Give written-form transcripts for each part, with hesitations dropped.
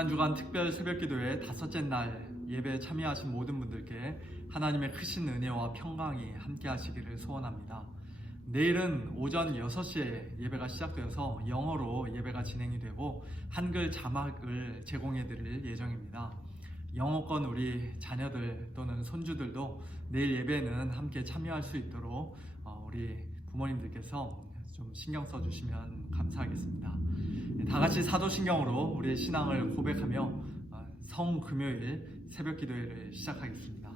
고난주간 특별 새벽기도회 다섯째 날 예배에 참여하신 모든 분들께 하나님의 크신 은혜와 평강이 함께 하시기를 소원합니다. 내일은 오전 6시에 예배가 시작되어서 영어로 예배가 진행이 되고 한글 자막을 제공해 드릴 예정입니다. 영어권 우리 자녀들 또는 손주들도 내일 예배에는 함께 참여할 수 있도록 우리 부모님들께서 좀 신경 써주시면 감사하겠습니다. 다 같이 사도신경으로 우리의 신앙을 고백하며 성금요일 새벽기도회를 시작하겠습니다.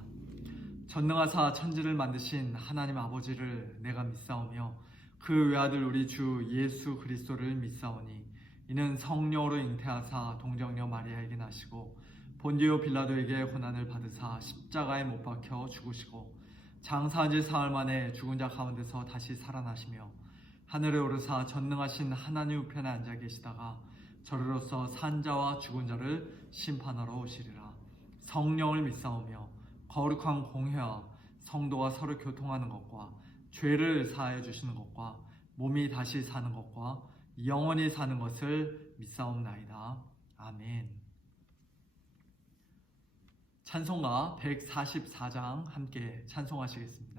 전능하사 천지를 만드신 하나님 아버지를 내가 믿사오며 그 외아들 우리 주 예수 그리스도를 믿사오니 이는 성령으로 잉태하사 동정녀 마리아에게 나시고 본디오 빌라도에게 고난을 받으사 십자가에 못 박혀 죽으시고 장사한 지 사흘 만에 죽은 자 가운데서 다시 살아나시며 하늘에 오르사 전능하신 하나님 우편에 앉아 계시다가 저리로서 산 자와 죽은 자를 심판하러 오시리라. 성령을 믿사오며 거룩한 공회와 성도가 서로 교통하는 것과 죄를 사하여 주시는 것과 몸이 다시 사는 것과 영원히 사는 것을 믿사옵나이다. 아멘. 찬송가 144장 함께 찬송하시겠습니다.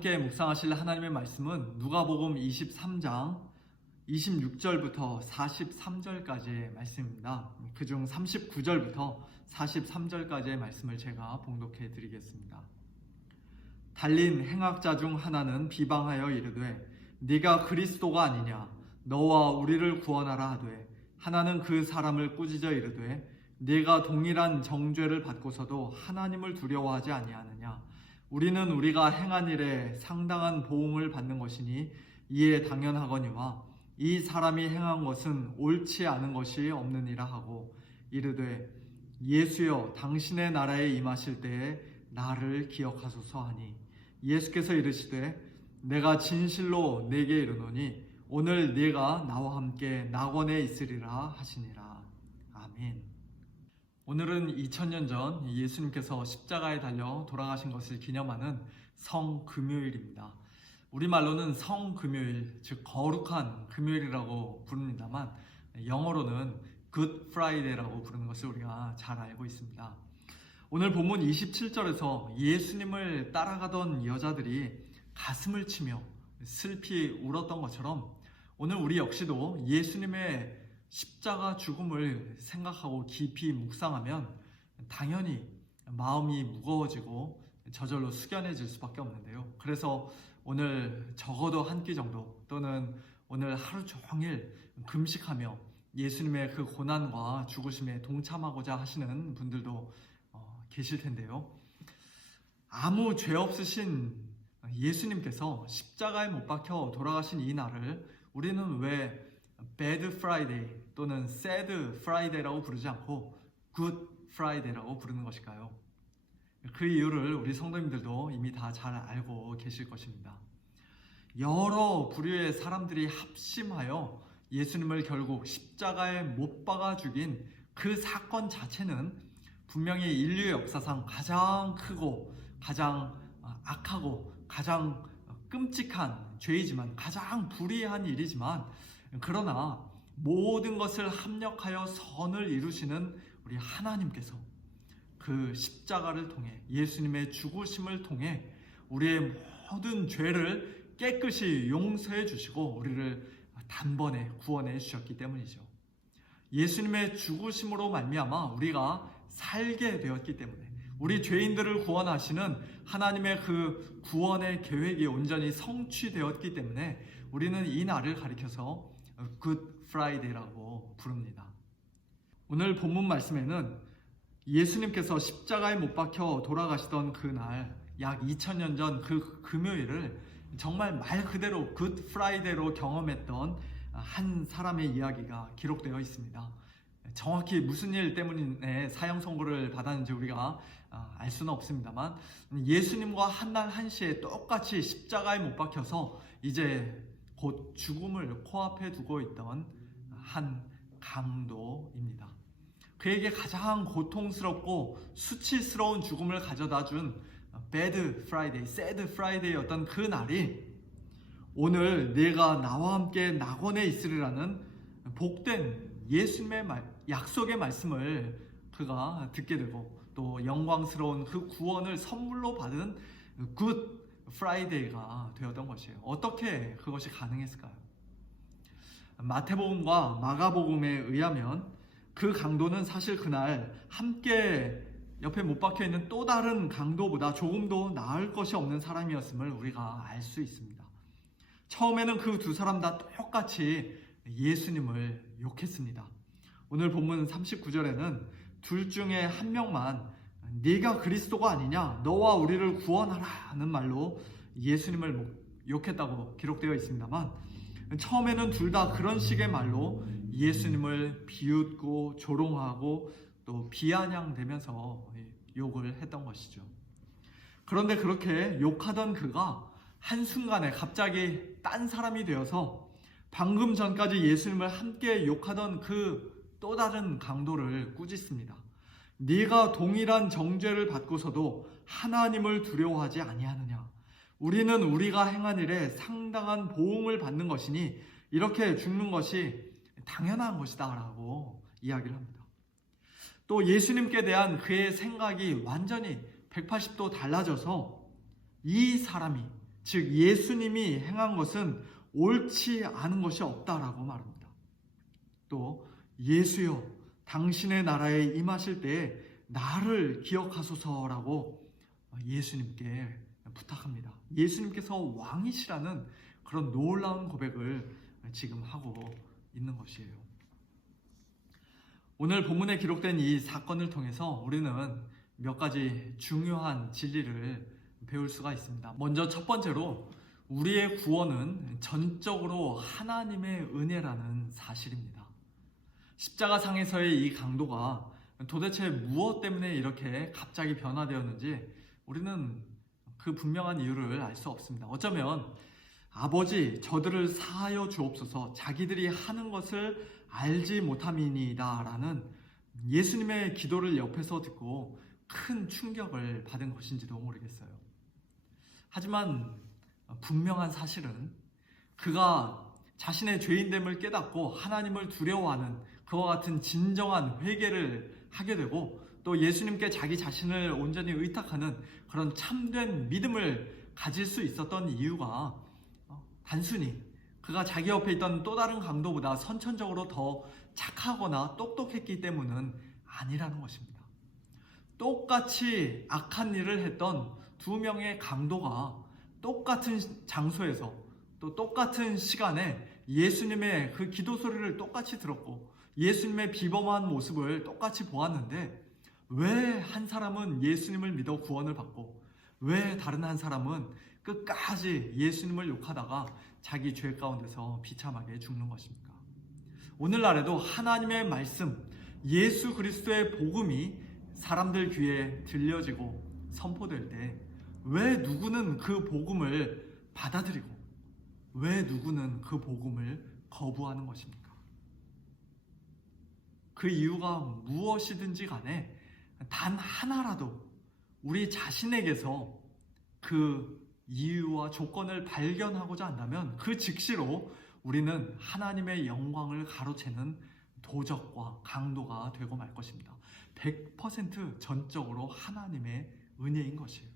함께 묵상하실 하나님의 말씀은 누가복음 23장 26절부터 43절까지의 말씀입니다. 그중 39절부터 43절까지의 말씀을 제가 봉독해 드리겠습니다. 달린 행악자 중 하나는 비방하여 이르되 네가 그리스도가 아니냐 너와 우리를 구원하라 하되 하나는 그 사람을 꾸짖어 이르되 네가 동일한 정죄를 받고서도 하나님을 두려워하지 아니하느냐 우리는 우리가 행한 일에 상당한 보응을 받는 것이니 이에 당연하거니와 이 사람이 행한 것은 옳지 않은 것이 없느니라 하고 이르되 예수여 당신의 나라에 임하실 때에 나를 기억하소서 하니 예수께서 이르시되 내가 진실로 네게 이르노니 오늘 네가 나와 함께 낙원에 있으리라 하시니라. 아멘. 오늘은 2000년 전 예수님께서 십자가에 달려 돌아가신 것을 기념하는 성금요일입니다. 우리말로는 성금요일, 즉 거룩한 금요일이라고 부릅니다만 영어로는 Good Friday라고 부르는 것을 우리가 잘 알고 있습니다. 오늘 본문 27절에서 예수님을 따라가던 여자들이 가슴을 치며 슬피 울었던 것처럼 오늘 우리 역시도 예수님의 십자가 죽음을 생각하고 깊이 묵상하면 당연히 마음이 무거워지고 저절로 숙연해질 수밖에 없는데요. 그래서 오늘 적어도 한 끼 정도 또는 오늘 하루 종일 금식하며 예수님의 그 고난과 죽으심에 동참하고자 하시는 분들도 계실 텐데요. 아무 죄 없으신 예수님께서 십자가에 못 박혀 돌아가신 이 날을 우리는 왜 Bad Friday 또는 Sad Friday라고 부르지 않고 Good Friday라고 부르는 것일까요? 그 이유를 우리 성도님들도 이미 다 잘 알고 계실 것입니다. 여러 부류의 사람들이 합심하여 예수님을 결국 십자가에 못 박아 죽인 그 사건 자체는 분명히 인류의 역사상 가장 크고 가장 악하고 가장 끔찍한 죄이지만 가장 불의한 일이지만 그러나 모든 것을 합력하여 선을 이루시는 우리 하나님께서 그 십자가를 통해 예수님의 죽으심을 통해 우리의 모든 죄를 깨끗이 용서해 주시고 우리를 단번에 구원해 주셨기 때문이죠. 예수님의 죽으심으로 말미암아 우리가 살게 되었기 때문에 우리 죄인들을 구원하시는 하나님의 그 구원의 계획이 온전히 성취되었기 때문에 우리는 이 날을 가리켜서 Good Friday라고 부릅니다. 오늘 본문 말씀에는 예수님께서 십자가에 못 박혀 돌아가시던 그날 약 2000년 전 그 금요일을 정말 말 그대로 Good Friday로 경험했던 한 사람의 이야기가 기록되어 있습니다. 정확히 무슨 일 때문에 사형 선고를 받았는지 우리가 알 수는 없습니다만 예수님과 한날 한시에 똑같이 십자가에 못 박혀서 이제 곧 죽음을 코앞에 두고 있던 한 강도입니다. 그에게 가장 고통스럽고 수치스러운 죽음을 가져다 준 Bad Friday, Sad Friday였던 그 날이 오늘 네가 나와 함께 낙원에 있으리라는 복된 예수님의 약속의 말씀을 그가 듣게 되고 또 영광스러운 그 구원을 선물로 받은 Good Friday가 되었던 것이에요. 어떻게 그것이 가능했을까요? 마태복음과 마가복음에 의하면 그 강도는 사실 그날 함께 옆에 못 박혀 있는 또 다른 강도보다 조금도 나을 것이 없는 사람이었음을 우리가 알 수 있습니다. 처음에는 그 두 사람 다 똑같이 예수님을 욕했습니다. 오늘 본문 39절에는 둘 중에 한 명만 네가 그리스도가 아니냐 너와 우리를 구원하라 하는 말로 예수님을 욕했다고 기록되어 있습니다만 처음에는 둘 다 그런 식의 말로 예수님을 비웃고 조롱하고 또 비아냥대면서 욕을 했던 것이죠. 그런데 그렇게 욕하던 그가 한순간에 갑자기 딴 사람이 되어서 방금 전까지 예수님을 함께 욕하던 그 또 다른 강도를 꾸짖습니다. 네가 동일한 정죄를 받고서도 하나님을 두려워하지 아니하느냐. 우리는 우리가 행한 일에 상당한 보응을 받는 것이니 이렇게 죽는 것이 당연한 것이다 라고 이야기를 합니다. 또 예수님께 대한 그의 생각이 완전히 180도 달라져서 이 사람이 즉 예수님이 행한 것은 옳지 않은 것이 없다라고 말합니다. 또 예수여 당신의 나라에 임하실 때에 나를 기억하소서라고 예수님께 부탁합니다. 예수님께서 왕이시라는 그런 놀라운 고백을 지금 하고 있는 것이에요. 오늘 본문에 기록된 이 사건을 통해서 우리는 몇 가지 중요한 진리를 배울 수가 있습니다. 먼저 첫 번째로 우리의 구원은 전적으로 하나님의 은혜라는 사실입니다. 십자가상에서의 이 강도가 도대체 무엇 때문에 이렇게 갑자기 변화되었는지 우리는 그 분명한 이유를 알 수 없습니다. 어쩌면 아버지 저들을 사하여 주옵소서 자기들이 하는 것을 알지 못함이니이다 라는 예수님의 기도를 옆에서 듣고 큰 충격을 받은 것인지도 모르겠어요. 하지만 분명한 사실은 그가 자신의 죄인됨을 깨닫고 하나님을 두려워하는 그와 같은 진정한 회개를 하게 되고 또 예수님께 자기 자신을 온전히 의탁하는 그런 참된 믿음을 가질 수 있었던 이유가 단순히 그가 자기 옆에 있던 또 다른 강도보다 선천적으로 더 착하거나 똑똑했기 때문은 아니라는 것입니다. 똑같이 악한 일을 했던 두 명의 강도가 똑같은 장소에서 또 똑같은 시간에 예수님의 그 기도 소리를 똑같이 들었고 예수님의 비범한 모습을 똑같이 보았는데 왜 한 사람은 예수님을 믿어 구원을 받고 왜 다른 한 사람은 끝까지 예수님을 욕하다가 자기 죄 가운데서 비참하게 죽는 것입니까? 오늘날에도 하나님의 말씀, 예수 그리스도의 복음이 사람들 귀에 들려지고 선포될 때 왜 누구는 그 복음을 받아들이고 왜 누구는 그 복음을 거부하는 것입니까? 그 이유가 무엇이든지 간에 단 하나라도 우리 자신에게서 그 이유와 조건을 발견하고자 한다면 그 즉시로 우리는 하나님의 영광을 가로채는 도적과 강도가 되고 말 것입니다. 100% 전적으로 하나님의 은혜인 것이에요.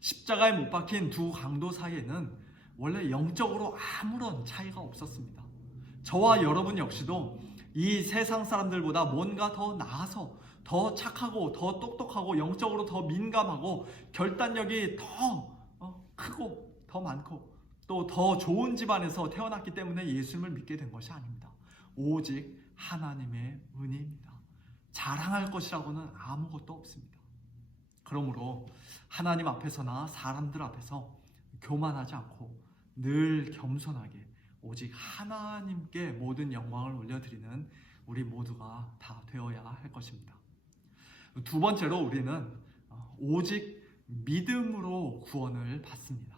십자가에 못 박힌 두 강도 사이에는 원래 영적으로 아무런 차이가 없었습니다. 저와 여러분 역시도 이 세상 사람들보다 뭔가 더 나아서 더 착하고 더 똑똑하고 영적으로 더 민감하고 결단력이 더 크고 더 많고 또 더 좋은 집안에서 태어났기 때문에 예수님을 믿게 된 것이 아닙니다. 오직 하나님의 은혜입니다. 자랑할 것이라고는 아무것도 없습니다. 그러므로 하나님 앞에서나 사람들 앞에서 교만하지 않고 늘 겸손하게 오직 하나님께 모든 영광을 올려드리는 우리 모두가 다 되어야 할 것입니다. 두 번째로 우리는 오직 믿음으로 구원을 받습니다.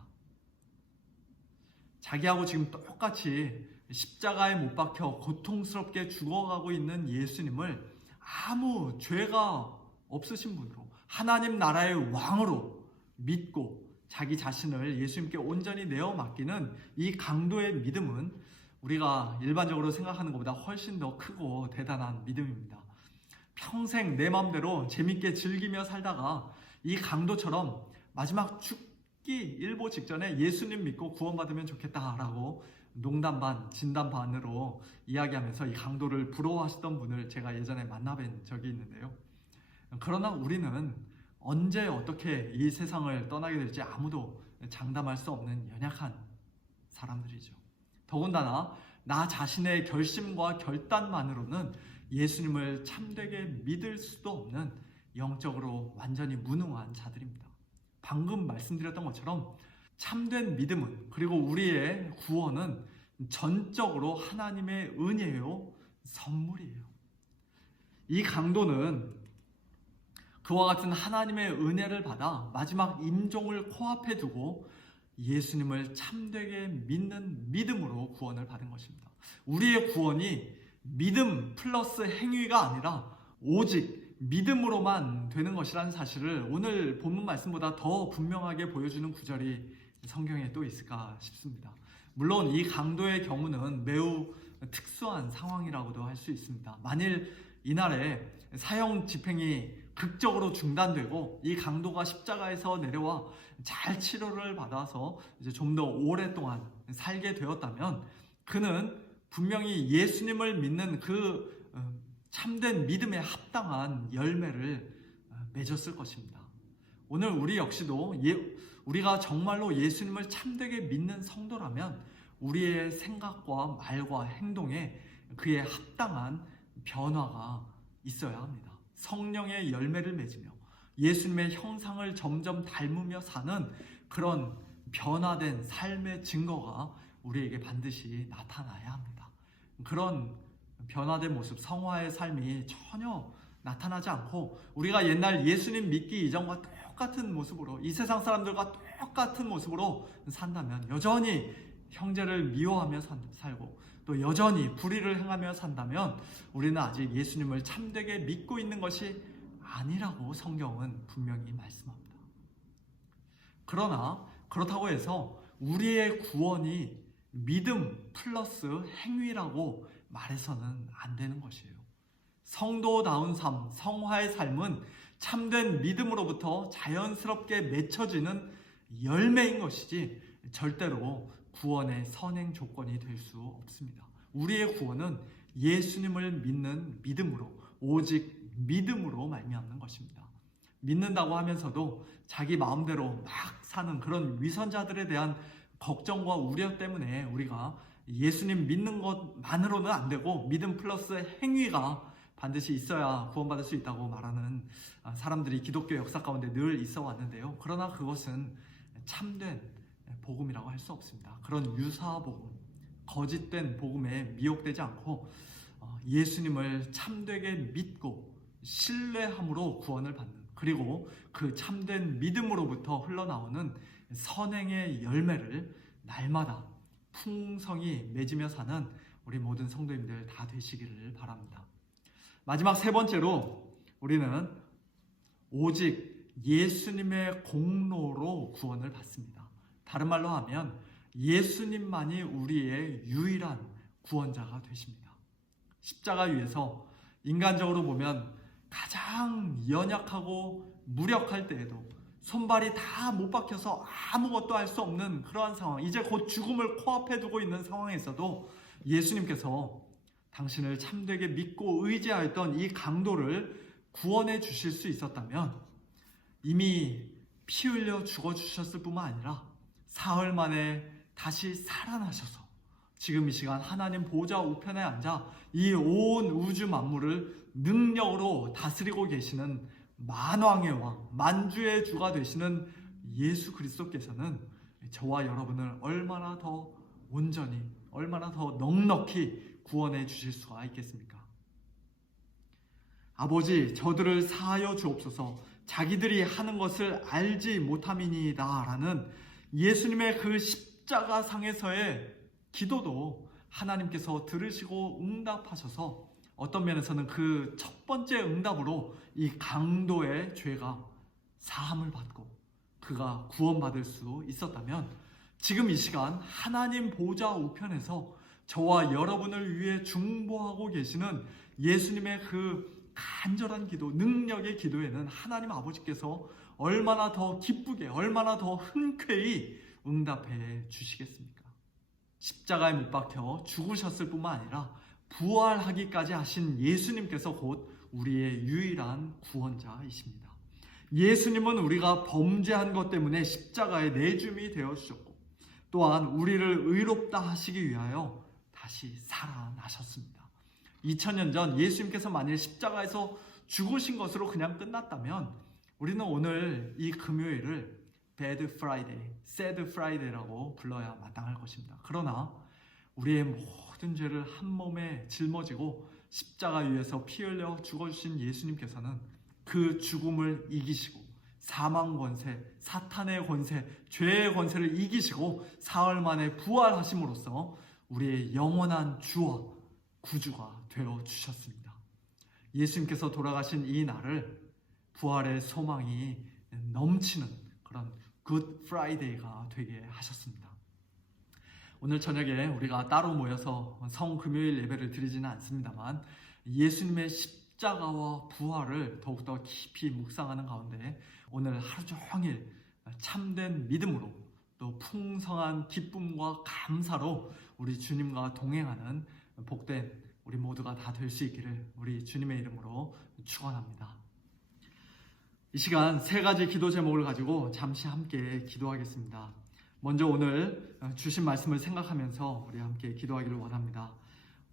자기하고 지금 똑같이 십자가에 못 박혀 고통스럽게 죽어가고 있는 예수님을 아무 죄가 없으신 분으로 하나님 나라의 왕으로 믿고 자기 자신을 예수님께 온전히 내어 맡기는 이 강도의 믿음은 우리가 일반적으로 생각하는 것보다 훨씬 더 크고 대단한 믿음입니다. 평생 내 마음대로 재밌게 즐기며 살다가 이 강도처럼 마지막 죽기 일보 직전에 예수님 믿고 구원받으면 좋겠다라고 농담 반 진담 반으로 이야기하면서 이 강도를 부러워하시던 분을 제가 예전에 만나뵌 적이 있는데요. 그러나 우리는 언제 어떻게 이 세상을 떠나게 될지 아무도 장담할 수 없는 연약한 사람들이죠. 더군다나 나 자신의 결심과 결단만으로는 예수님을 참되게 믿을 수도 없는 영적으로 완전히 무능한 자들입니다. 방금 말씀드렸던 것처럼 참된 믿음은 그리고 우리의 구원은 전적으로 하나님의 은혜요 선물이에요. 이 강도는 그와 같은 하나님의 은혜를 받아 마지막 임종을 코앞에 두고 예수님을 참되게 믿는 믿음으로 구원을 받은 것입니다. 우리의 구원이 믿음 플러스 행위가 아니라 오직 믿음으로만 되는 것이라는 사실을 오늘 본문 말씀보다 더 분명하게 보여주는 구절이 성경에 또 있을까 싶습니다. 물론 이 강도의 경우는 매우 특수한 상황이라고도 할 수 있습니다. 만일 이날에 사형 집행이 극적으로 중단되고 이 강도가 십자가에서 내려와 잘 치료를 받아서 이제 좀 더 오랫동안 살게 되었다면 그는 분명히 예수님을 믿는 그 참된 믿음에 합당한 열매를 맺었을 것입니다. 오늘 우리 역시도 우리가 정말로 예수님을 참되게 믿는 성도라면 우리의 생각과 말과 행동에 그에 합당한 변화가 있어야 합니다. 성령의 열매를 맺으며 예수님의 형상을 점점 닮으며 사는 그런 변화된 삶의 증거가 우리에게 반드시 나타나야 합니다. 그런 변화된 모습, 성화의 삶이 전혀 나타나지 않고 우리가 옛날 예수님 믿기 이전과 똑같은 모습으로 이 세상 사람들과 똑같은 모습으로 산다면 여전히 형제를 미워하며 살고 또 여전히 불의를 행하며 산다면 우리는 아직 예수님을 참되게 믿고 있는 것이 아니라고 성경은 분명히 말씀합니다. 그러나 그렇다고 해서 우리의 구원이 믿음 플러스 행위라고 말해서는 안 되는 것이에요. 성도다운 삶, 성화의 삶은 참된 믿음으로부터 자연스럽게 맺혀지는 열매인 것이지 절대로 구원의 선행 조건이 될 수 없습니다. 우리의 구원은 예수님을 믿는 믿음으로, 오직 믿음으로 말미암는 것입니다. 믿는다고 하면서도 자기 마음대로 막 사는 그런 위선자들에 대한 걱정과 우려 때문에 우리가 예수님 믿는 것만으로는 안 되고 믿음 플러스 행위가 반드시 있어야 구원받을 수 있다고 말하는 사람들이 기독교 역사 가운데 늘 있어 왔는데요. 그러나 그것은 참된 복음이라고 할 수 없습니다. 그런 유사 복음, 거짓된 복음에 미혹되지 않고 예수님을 참되게 믿고 신뢰함으로 구원을 받는, 그리고 그 참된 믿음으로부터 흘러나오는 선행의 열매를 날마다 풍성히 맺으며 사는 우리 모든 성도님들 다 되시기를 바랍니다. 마지막 세 번째로 우리는 오직 예수님의 공로로 구원을 받습니다. 다른 말로 하면 예수님만이 우리의 유일한 구원자가 되십니다. 십자가 위에서 인간적으로 보면 가장 연약하고 무력할 때에도 손발이 다 못 박혀서 아무것도 할 수 없는 그러한 상황, 이제 곧 죽음을 코앞에 두고 있는 상황에서도 예수님께서 당신을 참되게 믿고 의지하였던 이 강도를 구원해 주실 수 있었다면 이미 피 흘려 죽어주셨을 뿐만 아니라 사흘 만에 다시 살아나셔서 지금 이 시간 하나님 보좌 우편에 앉아 이 온 우주 만물을 능력으로 다스리고 계시는 만왕의 왕, 만주의 주가 되시는 예수 그리스도께서는 저와 여러분을 얼마나 더 온전히, 얼마나 더 넉넉히 구원해 주실 수가 있겠습니까? 아버지, 저들을 사하여 주옵소서, 자기들이 하는 것을 알지 못함이니이다 라는 예수님의 그 십자가상에서의 기도도 하나님께서 들으시고 응답하셔서 어떤 면에서는 그 첫 번째 응답으로 이 강도의 죄가 사함을 받고 그가 구원받을 수 있었다면 지금 이 시간 하나님 보좌 우편에서 저와 여러분을 위해 중보하고 계시는 예수님의 그 간절한 기도, 능력의 기도에는 하나님 아버지께서 얼마나 더 기쁘게, 얼마나 더 흔쾌히 응답해 주시겠습니까? 십자가에 못 박혀 죽으셨을 뿐만 아니라 부활하기까지 하신 예수님께서 곧 우리의 유일한 구원자이십니다. 예수님은 우리가 범죄한 것 때문에 십자가에 내줌이 되어 주셨고 또한 우리를 의롭다 하시기 위하여 다시 살아나셨습니다. 2000년 전 예수님께서 만일 십자가에서 죽으신 것으로 그냥 끝났다면 우리는 오늘 이 금요일을 Bad Friday, Sad Friday라고 불러야 마땅할 것입니다. 그러나 우리의 모든 죄를 한 몸에 짊어지고 십자가 위에서 피 흘려 죽어주신 예수님께서는 그 죽음을 이기시고 사망 권세, 사탄의 권세, 죄의 권세를 이기시고 사흘 만에 부활하심으로써 우리의 영원한 주와 구주가 되어 주셨습니다. 예수님께서 돌아가신 이 날을 부활의 소망이 넘치는 그런 굿 프라이데이가 되게 하셨습니다. 오늘 저녁에 우리가 따로 모여서 성금요일 예배를 드리지는 않습니다만 예수님의 십자가와 부활을 더욱더 깊이 묵상하는 가운데 오늘 하루 종일 참된 믿음으로 또 풍성한 기쁨과 감사로 우리 주님과 동행하는 복된 우리 모두가 다 될 수 있기를 우리 주님의 이름으로 축원합니다. 이 시간 세 가지 기도 제목을 가지고 잠시 함께 기도하겠습니다. 먼저 오늘 주신 말씀을 생각하면서 우리 함께 기도하기를 원합니다.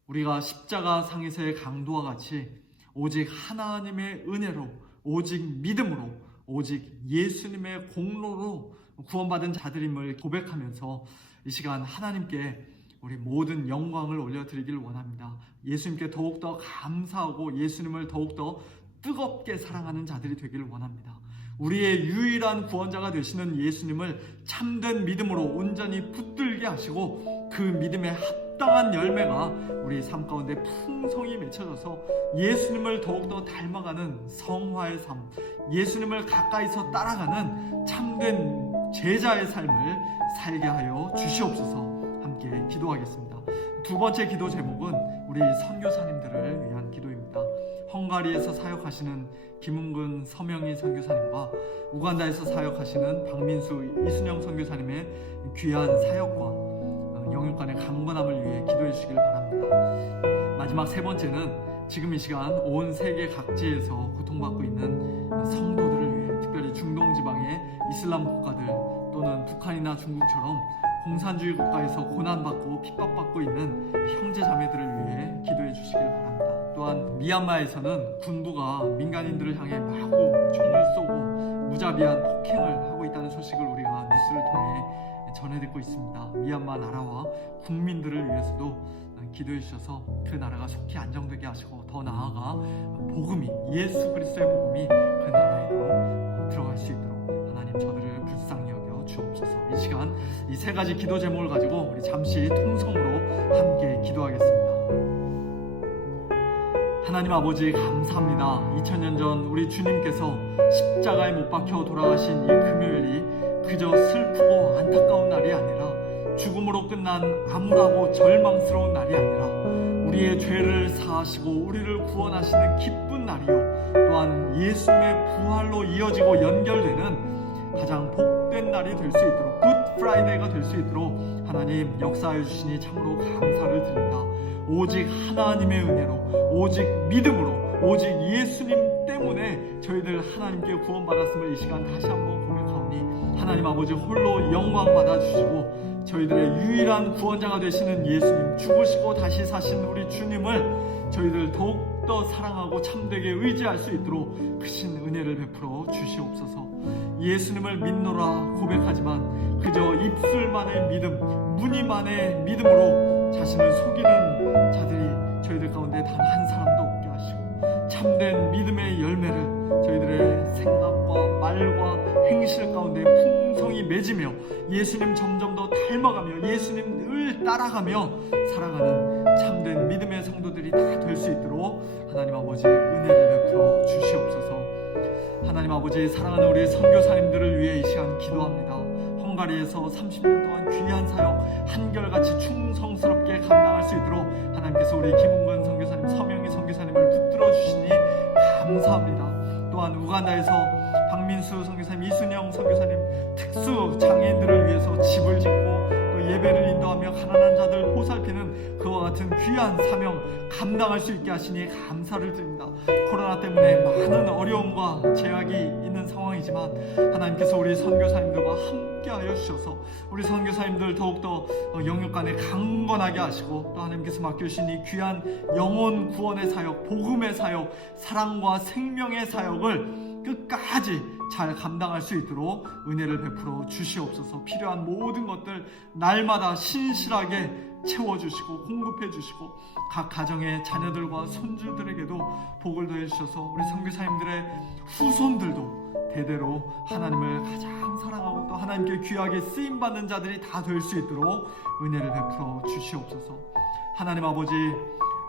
우리가 십자가 상에서의 강도와 같이 오직 하나님의 은혜로, 오직 믿음으로, 오직 예수님의 공로로 구원받은 자들임을 고백하면서 이 시간 하나님께 우리 모든 영광을 올려드리길 원합니다. 예수님께 더욱더 감사하고 예수님을 더욱더 뜨겁게 사랑하는 자들이 되기를 원합니다. 우리의 유일한 구원자가 되시는 예수님을 참된 믿음으로 온전히 붙들게 하시고 그 믿음에 합당한 열매가 우리 삶 가운데 풍성히 맺혀져서 예수님을 더욱더 닮아가는 성화의 삶, 예수님을 가까이서 따라가는 참된 제자의 삶을 살게 하여 주시옵소서. 함께 기도하겠습니다. 두 번째 기도 제목은 우리 선교사님들을 위한 기도입니다. 헝가리에서 사역하시는 김은근 서명희 선교사님과 우간다에서 사역하시는 박민수 이순영 선교사님의 귀한 사역과 영육간의 강건함을 위해 기도해 주시길 바랍니다. 마지막 세 번째는 지금 이 시간 온 세계 각지에서 고통받고 있는 성도들을 위해, 특별히 중동 지방의 이슬람 국가들 또는 북한이나 중국처럼 공산주의 국가에서 고난받고 핍박받고 있는 형제 자매들을 위해 기도해 주시길 바랍니다. 또한 미얀마에서는 군부가 민간인들을 향해 마구 총을 쏘고 무자비한 폭행을 하고 있다는 소식을 우리가 뉴스를 통해 전해 듣고 있습니다. 미얀마 나라와 국민들을 위해서도 기도해 주셔서 그 나라가 속히 안정되게 하시고 더 나아가 복음이, 예수 그리스도의 복음이 그 나라에도 들어갈 수 있도록 하나님 저들을 불쌍히 여겨 주옵소서. 이 시간 이 세 가지 기도 제목을 가지고 우리 잠시 통성으로 함께 기도하겠습니다. 하나님 아버지 감사합니다. 2000년 전 우리 주님께서 십자가에 못 박혀 돌아가신 이 금요일이 그저 슬프고 안타까운 날이 아니라 죽음으로 끝난 암울하고 절망스러운 날이 아니라 우리의 죄를 사하시고 우리를 구원하시는 기쁜 날이요, 또한 예수님의 부활로 이어지고 연결되는 가장 복된 날이 될 수 있도록, 굿 프라이데이가 될 수 있도록 하나님 역사해 주시니 참으로 감사를 드립니다. 오직 하나님의 은혜로, 오직 믿음으로, 오직 예수님 때문에 저희들 하나님께 구원받았음을 이 시간 다시 한번 고백하오니 하나님 아버지 홀로 영광 받아주시고 저희들의 유일한 구원자가 되시는 예수님, 죽으시고 다시 사신 우리 주님을 저희들 더욱더 사랑하고 참되게 의지할 수 있도록 크신 은혜를 베풀어 주시옵소서. 예수님을 믿노라 고백하지만 그저 입술만의 믿음, 무늬만의 믿음으로 자신을 속이는 자들이 저희들 가운데 단 한 사람도 없게 하시고 참된 믿음의 열매를 저희들의 생각과 말과 행실 가운데 풍성히 맺으며 예수님 점점 더 닮아가며 예수님을 따라가며 살아가는 참된 믿음의 성도들이 다 될 수 있도록 하나님 아버지 은혜를 베풀어 주시옵소서. 하나님 아버지 사랑하는 우리 선교사님들을 위해 이 시간 기도합니다. 헝가리에서 30년 동안 귀한 사역 한결같이 충성스럽게 감당할 수 있도록 하나님께서 우리 김은근 선교사님, 서명희 선교사님을 붙들어 주시니 감사합니다. 또한 우간다에서 박민수 선교사님, 이순영 선교사님 특수 장애인들을 위해서 집을 짓고 또 예배를 인도하며 가난한 자들 보살피는 그와 같은 귀한 사명 감당할 수 있게 하시니 감사를 드립니다. 코로나 때문에 많은 어려움과 제약이 있는 상황이지만 하나님께서 우리 선교사님들과 함께하여 주셔서 우리 선교사님들 더욱더 영육간에 강건하게 하시고 또 하나님께서 맡겨주신 이 귀한 영혼 구원의 사역, 복음의 사역, 사랑과 생명의 사역을 끝까지 잘 감당할 수 있도록 은혜를 베풀어 주시옵소서. 필요한 모든 것들 날마다 신실하게 채워주시고 공급해 주시고 각 가정의 자녀들과 손주들에게도 복을 더해 주셔서 우리 선교사님들의 후손들도 대대로 하나님을 가장 사랑하고 또 하나님께 귀하게 쓰임받는 자들이 다 될 수 있도록 은혜를 베풀어 주시옵소서. 하나님 아버지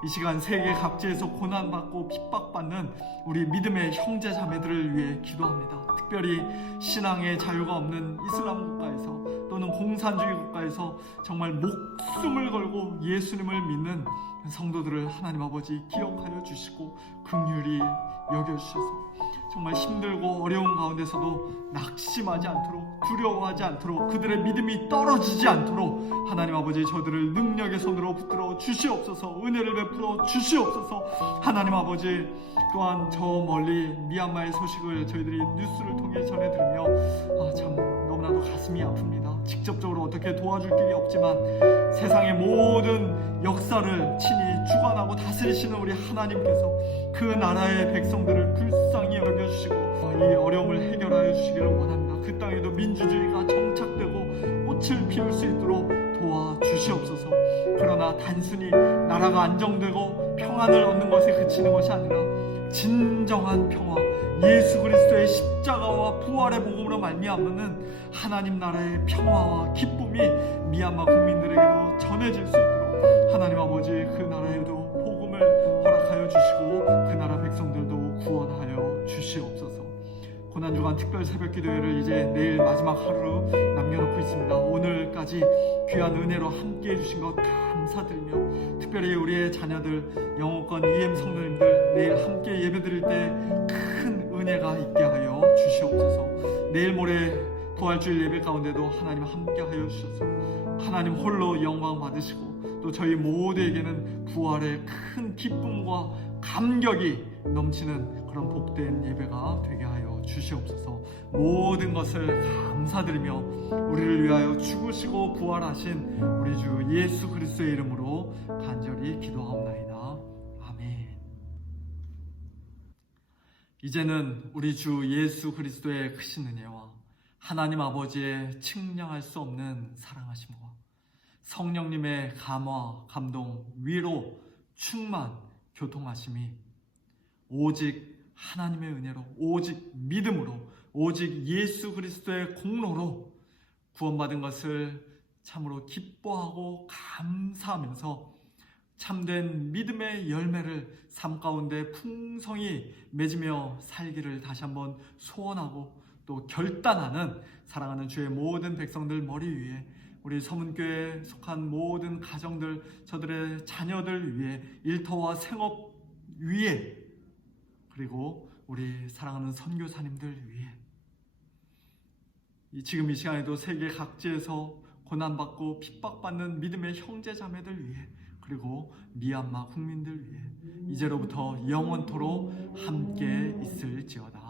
이 시간 세계 각지에서 고난받고 핍박받는 우리 믿음의 형제 자매들을 위해 기도합니다. 특별히 신앙의 자유가 없는 이슬람 국가에서 또는 공산주의 국가에서 정말 목숨을 걸고 예수님을 믿는 성도들을 하나님 아버지 기억하여 주시고 긍휼히 여겨주셔서 정말 힘들고 어려운 가운데서도 낙심하지 않도록, 두려워하지 않도록, 그들의 믿음이 떨어지지 않도록 하나님 아버지 저들을 능력의 손으로 붙들어 주시옵소서. 은혜를 베풀어 주시옵소서. 하나님 아버지 또한 저 멀리 미얀마의 소식을 저희들이 뉴스를 통해 전해 들으며 참 너무나도 가슴이 아픕니다. 직접적으로 어떻게 도와줄 길이 없지만 세상의 모든 역사를 친히 주관하고 다스리시는 우리 하나님께서 그 나라의 백성들을 불쌍히 여겨주시고 이 어려움을 해결하여 주시기를 원합니다. 그 땅에도 민주주의가 정착되고 꽃을 피울 수 있도록 도와주시옵소서. 그러나 단순히 나라가 안정되고 평안을 얻는 것에 그치는 것이 아니라 진정한 평화, 예수 그리스도의 십자가와 부활의 복음으로 말미암는 하나님 나라의 평화와 기쁨이 미얀마 국민들에게도 전해질 수 있도록 하나님 아버지 그 나라에도 복음을 허락하여 주시고 그 나라 백성들도 구원하여 주시옵소서. 고난주간 특별 새벽 기도회를 이제 내일 마지막 하루 남겨놓고 있습니다. 오늘까지 귀한 은혜로 함께 해주신 것 감사드리며 특별히 우리의 자녀들 영어권 EM 성도님들 내일 함께 예배드릴 때 큰 은혜가 있게 하여 주시옵소서. 내일 모레 부활주일 예배 가운데도 하나님 함께 하여 주셔서 하나님 홀로 영광 받으시고 또 저희 모두에게는 부활의 큰 기쁨과 감격이 넘치는 그런 복된 예배가 되게 하여 주시옵소서. 모든 것을 감사드리며 우리를 위하여 죽으시고 부활하신 우리 주 예수 그리스도의 이름으로 간절히 기도하옵나이다. 아멘. 이제는 우리 주 예수 그리스도의 크신 은혜와 하나님 아버지의 측량할 수 없는 사랑하심과 성령님의 감화, 감동, 위로, 충만, 교통하심이 오직 하나님의 은혜로, 오직 믿음으로, 오직 예수 그리스도의 공로로 구원받은 것을 참으로 기뻐하고 감사하면서 참된 믿음의 열매를 삶 가운데 풍성히 맺으며 살기를 다시 한번 소원하고 또 결단하는 사랑하는 주의 모든 백성들 머리 위에 우리 서문교회에 속한 모든 가정들, 저들의 자녀들 위해 일터와 생업 위에 그리고 우리 사랑하는 선교사님들 위해 지금 이 시간에도 세계 각지에서 고난받고 핍박받는 믿음의 형제자매들 위해 그리고 미얀마 국민들 위해 이제로부터 영원토록 함께 있을지어다.